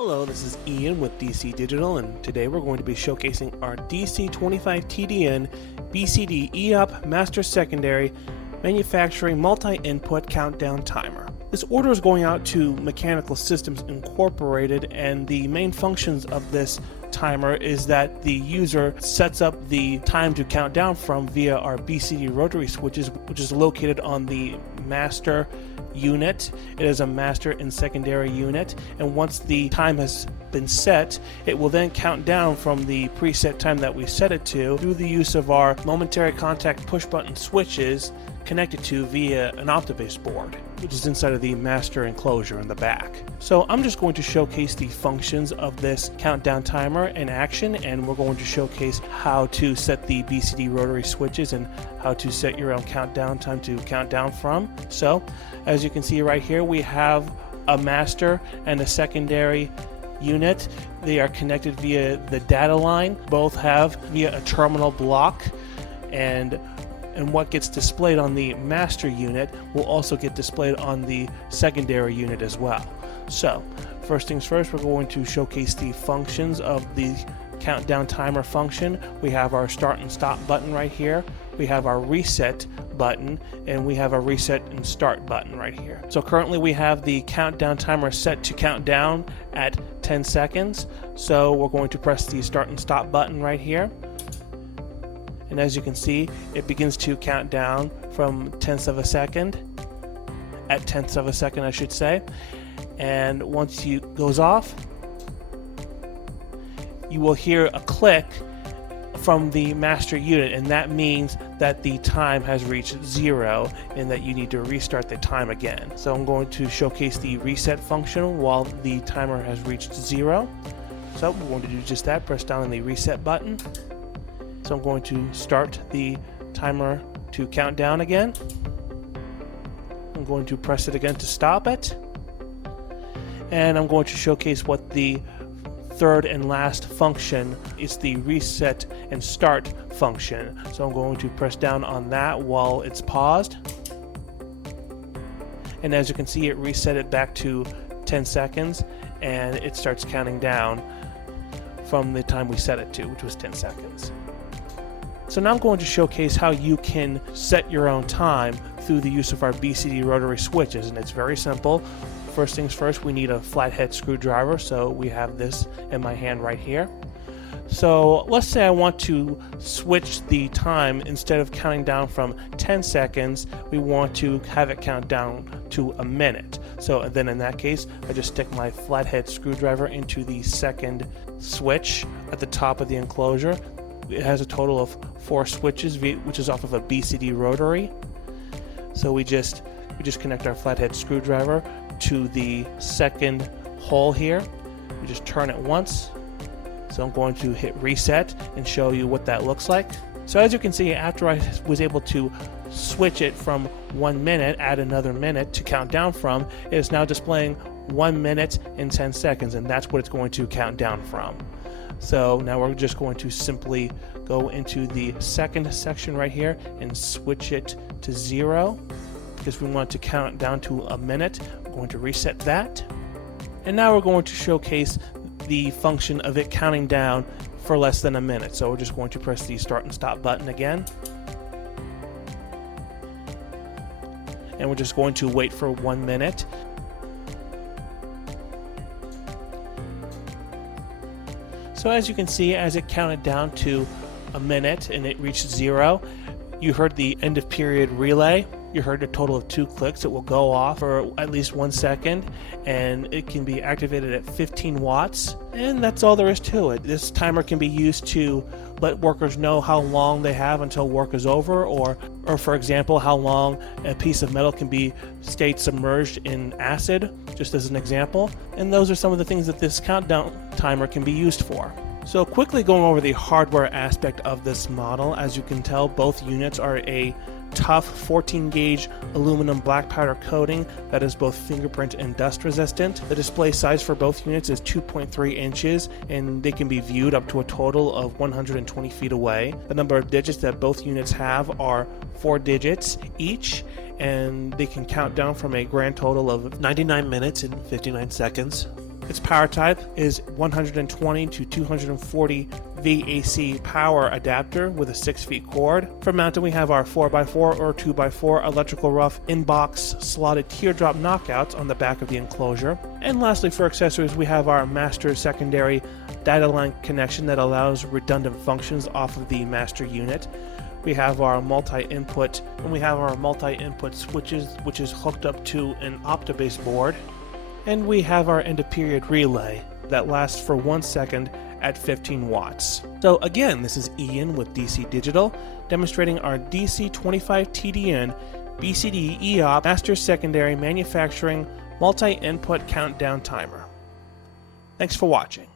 Hello, this is Ian with DC Digital, and today we're going to be showcasing our DC-25T-DN-BCD-EOP Master Secondary Manufacturing Multi-Input Countdown Timer. This order is going out to Mechanical Systems Incorporated, and the main functions of this timer is that the user sets up the time to count down from via our BCD rotary switches, which is located on the master unit. It is a master and secondary unit, and once the time has been set, it will then count down from the preset time that we set it to through the use of our momentary contact push button switches connected to via an Optibase board, which is inside of the master enclosure in the back. So I'm just going to showcase the functions of this countdown timer in action, and we're going to showcase how to set the BCD rotary switches and how to set your own countdown time to count down from. So as you can see right here, we have a master and a secondary unit. They are connected via the data line. Both have via a terminal block, and what gets displayed on the master unit will also get displayed on the secondary unit as well. So first things first, we're going to showcase the functions of the countdown timer function. We have our start and stop button right here. We have our reset button, and we have a reset and start button right here. So currently we have the countdown timer set to count down at 10 seconds. So we're going to press the start and stop button right here. And as you can see, it begins to count down from tenths of a second, at tenths of a second I should say. And once it goes off, you will hear a click from the master unit, and that means that the time has reached 0 and that you need to restart the time again. So I'm going to showcase the reset function while the timer has reached 0. So we're going to do just that, press down on the reset button. So I'm going to start the timer to count down again. I'm going to press it again to stop it. And I'm going to showcase what the third and last function is, the reset and start function. So I'm going to press down on that while it's paused. And as you can see, it reset it back to 10 seconds, and it starts counting down from the time we set it to, which was 10 seconds. So now I'm going to showcase how you can set your own time through the use of our BCD rotary switches, and it's very simple. First things first, we need a flathead screwdriver, so we have this in my hand right here. So let's say I want to switch the time. Instead of counting down from 10 seconds, we want to have it count down to a minute. So then in that case, I just stick my flathead screwdriver into the second switch at the top of the enclosure. It has a total of 4 switches, which is off of a BCD rotary. So we just connect our flathead screwdriver to the second hole here. We just turn it once. So I'm going to hit reset and show you what that looks like. So as you can see, after I was able to switch it from 1 minute, add another minute to count down from, it is now displaying 1 minute and 10 seconds, and that's what it's going to count down from. So now we're just going to simply go into the second section right here and switch it to 0 because we want to count down to a minute. We're going to reset that. And now we're going to showcase the function of it counting down for less than a minute. So we're just going to press the start and stop button again. And we're just going to wait for 1 minute. So as you can see, as it counted down to a minute and it reached 0, you heard the end of period relay. You heard a total of 2 clicks. It will go off for at least 1 second, and it can be activated at 15 watts. And that's all there is to it. This timer can be used to let workers know how long they have until work is over, or for example, how long a piece of metal can be stayed submerged in acid, just as an example. And those are some of the things that this countdown timer can be used for. So quickly going over the hardware aspect of this model, as you can tell, both units are a tough 14 gauge aluminum black powder coating that is both fingerprint and dust resistant. The display size for both units is 2.3 inches, and they can be viewed up to a total of 120 feet away. The number of digits that both units have are 4 digits each, and they can count down from a grand total of 99 minutes and 59 seconds. Its power type is 120 to 240 VAC power adapter with a 6-feet cord. For mounting, we have our 4x4 or 2x4 electrical rough in-box slotted teardrop knockouts on the back of the enclosure. And lastly, for accessories, we have our master secondary data line connection that allows redundant functions off of the master unit. We have our multi-input, and we have our multi-input switches, which is hooked up to an Optibase board. And we have our end-of-period relay that lasts for 1 second at 15 watts. So again, this is Ian with DC Digital, demonstrating our DC-25T-DN-BCD-EOP Master Secondary Manufacturing Multi-Input Countdown Timer. Thanks for watching.